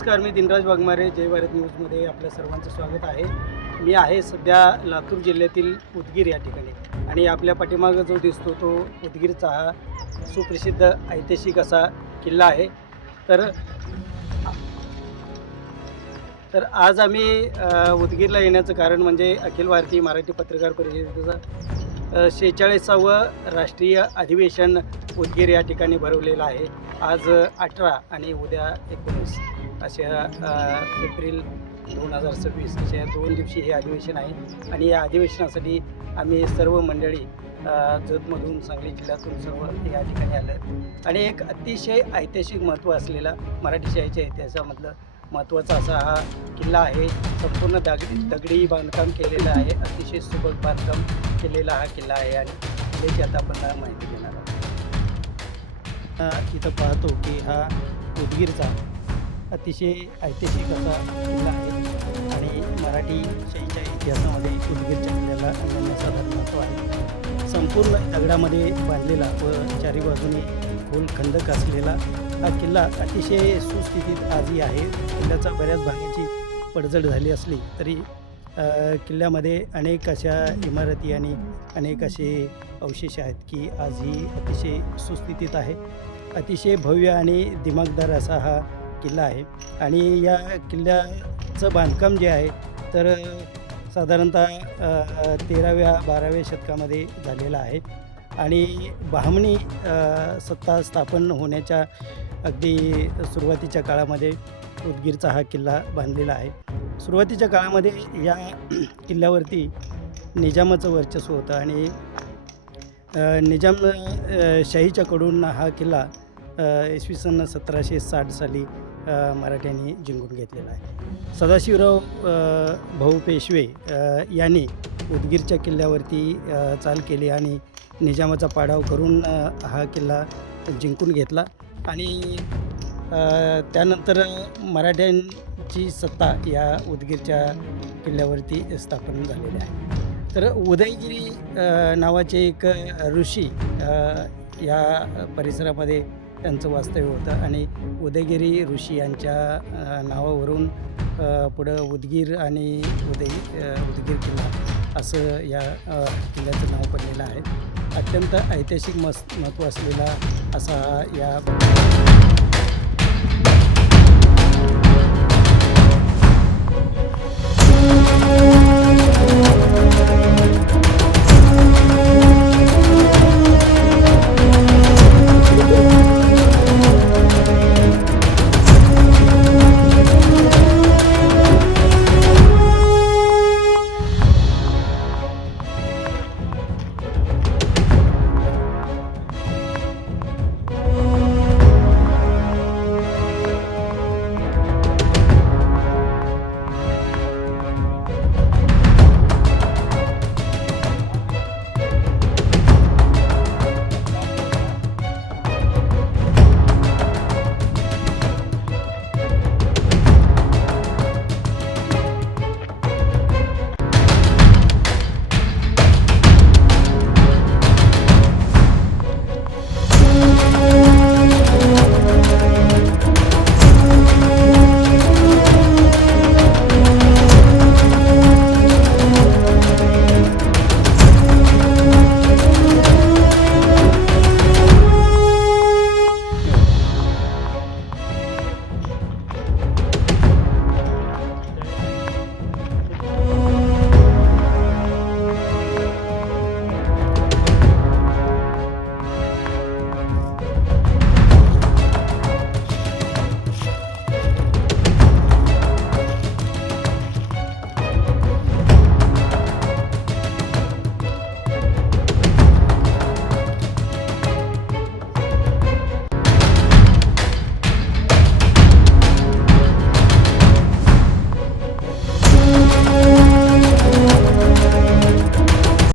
नमस्कार, मी दिनराज वाघमारे, जय भारत न्यूजमध्ये आपल्या सर्वांचं स्वागत आहे. मी आहे सध्या लातूर जिल्ह्यातील उदगीर या ठिकाणी आणि आपल्या पाठीमागं जो दिसतो तो उदगीरचा हा सुप्रसिद्ध ऐतिहासिक असा किल्ला आहे. तर आज आम्ही उदगीरला येण्याचं कारण म्हणजे अखिल भारतीय मराठी पत्रकार परिषदेचं 46वे राष्ट्रीय अधिवेशन उदगीर या ठिकाणी भरवलेलं आहे. आज 18 आणि उद्या 19 अशा एप्रिल 2026 अशा 2 दिवशी हे अधिवेशन आहे आणि या अधिवेशनासाठी आम्ही सर्व मंडळी जतमधून सांगली जिल्ह्यातून सर्व या ठिकाणी आलं आणि एक अतिशय ऐतिहासिक महत्त्व असलेला मराठी शाहीच्या इतिहासामधलं महत्त्वाचा असा हा किल्ला आहे. संपूर्ण दगडी बांधकाम केलेलं आहे, अतिशय सुबक बांधकाम केलेला हा किल्ला आहे आणि किल्ल्याची आता आपण माहिती घेणार आहोत. इथं पाहतो की हा उदगीरचा अतिशय ऐतिहासिक असा किल्ला आहे आणि मराठी शाहीच्या इतिहासामध्ये उदगीरच्या किल्ल्याला अनन्यसाधारण महत्त्व आहे. संपूर्ण दगडामध्ये बांधलेला व चारी बाजूने खोल खंदक असलेला हा किल्ला अतिशय सुस्थितीत आजही आहे. किल्ल्याचा बऱ्याच भागाची पडझड झाली असली तरी किल्ल्यामध्ये अनेक अशा इमारती आणि अनेक असे अवशेष आहेत की आजही अतिशय सुस्थितीत आहे. अतिशय भव्य आणि दिमागदार असा हा किल्ला आहे आणि या किल्ल्याचं बांधकाम जे आहे तर साधारणतः 13व्या-12व्या शतकामध्ये झालेलं आहे आणि बहामनी सत्ता स्थापन होण्याच्या अगदी सुरुवातीच्या काळामध्ये उदगीरचा हा किल्ला बांधलेला आहे. सुरुवातीच्या काळामध्ये या किल्ल्यावरती निजामाचं वर्चस्व होतं आणि निजामशाहीच्याकडून हा किल्ला इसवी सन 1760 साली मराठ्यांनी जिंकून घेतलेला आहे. सदाशिवराव भाऊ पेशवे यांनी उदगीरच्या किल्ल्यावरती चाल केली आणि निजामाचा पाडाव करून हा किल्ला जिंकून घेतला आणि त्यानंतर मराठ्यांची सत्ता या उदगीरच्या किल्ल्यावरती स्थापन झालेली आहे. तर उदयगिरी नावाचे एक ऋषी या परिसरामध्ये त्यांचं वास्तव्य होतं आणि उदयगिरी ऋषी यांच्या नावावरून पुढं उदगीर आणि उदगीर किल्ला असं या किल्ल्याचं नाव पडलेलं आहे. अत्यंत ऐतिहासिक महत्त्व असलेला असा या